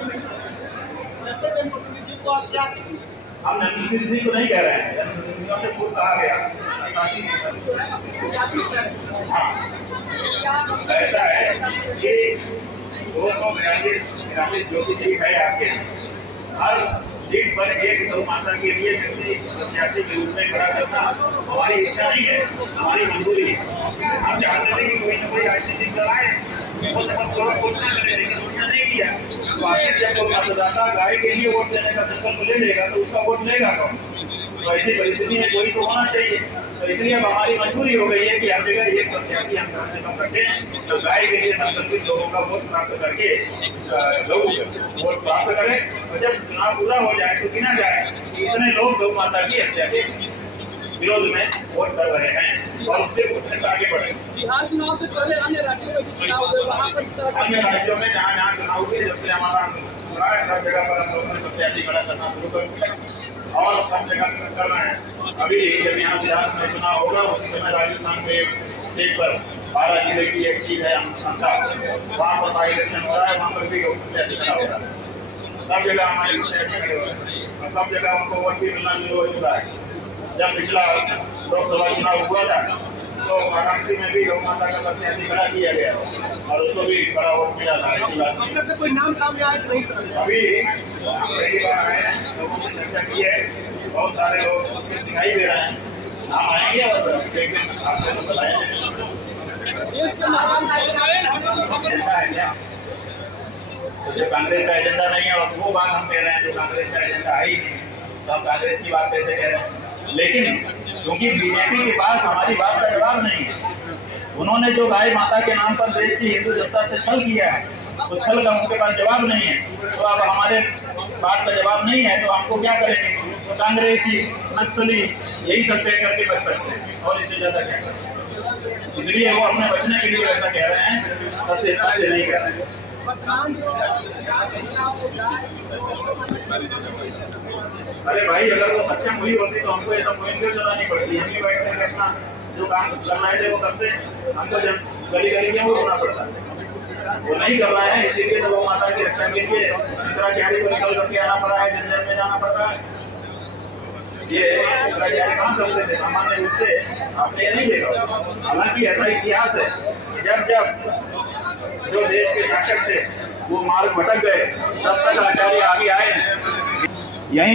ऐसे जनप्रतिनिधि को आप क्या कहेंगे? हम जनप्रतिनिधि को नहीं कह रहे हैं, जनप्रतिनिधियों से खुद कहा गया। हाँ, ऐसा है कि 242 जो की सीट है आपके, हर सीट पर एक गौ माता के लिए व्यक्ति प्रत्याशी के रूप में खड़ा करना हमारी इच्छा नहीं है, हमारी मंजूरी है। हम चाहते थे कि कोई न कोई राजनीतिक दल आए, वो सब घोषणा करे, लेकिन घोषणा नहीं किया। तो आखिर जब कोई मतदाता गाय के लिए वोट देने का संकल्प ले लेगा तो उसका वोट लेगा कौन? तो ऐसी परिस्थिति में कोई तो होना चाहिए। तो इसलिए अब हमारी मजबूरी हो गई है कि हर जगह एक प्रत्याशी हम कम से कम रखें, तो गाय के लिए संकल्पित लोगों का वोट प्राप्त करके लोग वोट प्राप्त करें। और जब चुनाव पूरा हो जाए तो गिना जाए कि इतने लोग गौ माता की हत्या के विरोध में वोट कर रहे हैं और उससे आगे बढ़े। बिहार चुनाव से पहले अन्य राज्यों में भी चुनाव हुए, वहाँ पर अन्य राज्यों में जहाँ जहाँ चुनाव हुए, जब से हमारा सब जगह पर हम लोगों ने प्रत्याशी खड़ा करना शुरू कर दिया और सब जगह करना है। अभी जब यहाँ बिहार में चुनाव होगा उसी समय राजस्थान के सीट पर 12 जिले की एक सीट है अंता, वहाँ पर बाई इलेक्शन हो रहा है, वहाँ पर भी प्रत्याशी खड़ा हो रहा है। सब जगह हमारे प्रत्याशी खड़े हो रहे हैं और सब जगह उनको वोट भी मिलना शुरू हो चुका है। जब पिछला लोकसभा चुनाव हुआ था तो वाराणसी में भी गौ माता का प्रत्याशी खड़ा किया गया और उसको भी बड़ा वोट मिला था। ऐसी बात से कोई नाम सामने आया नहीं सर? अभी पहली बार आए हैं, लोगों से चर्चा की है, बहुत सारे लोग दिखाई दे रहे हैं। आप आएंगे और आपको तो बताएंगे एजेंडा है क्या? तो जो कांग्रेस का एजेंडा नहीं है और वो बात हम कह रहे हैं जो कांग्रेस का एजेंडा है ही नहीं, तो हम कांग्रेस की बात कैसे कह रहे हैं? लेकिन क्योंकि बीजेपी के पास हमारी बात का जवाब नहीं है, उन्होंने जो गाय माता के नाम पर देश की हिंदू जनता से छल किया है, तो छल का उनके पास जवाब नहीं है। तो अब हमारे बात का जवाब नहीं है तो हमको क्या करेंगे? तो कांग्रेसी, नक्सली यही सब तय करके बच सकते हैं और इससे ज्यादा क्या करें? इसलिए वो अपने बचने के लिए ऐसा कह रहे हैं, सबसे नहीं कह रहे हैं। अरे भाई, अगर वो सक्षम हुई होती तो हमको ऐसा मुहिम क्यों चलानी पड़ती? हम ही बैठ करके अपना जो काम करना है वो करते हैं, हमको गली गली में वो होना पड़ता है। वो नहीं कर रहा है, इसीलिए तो वो माता की रक्षा के लिए शहरी को निकल करके आना पड़ा है, जंगल में जाना पड़ता है। ये काम करते थे सामान्य रूप से, आपने नहीं देखा। हालांकि ऐसा इतिहास है कि जब जब जो देश के शासक थे वो मार्ग भटक गए, तब तक आचार्य आगे आए हैं। यही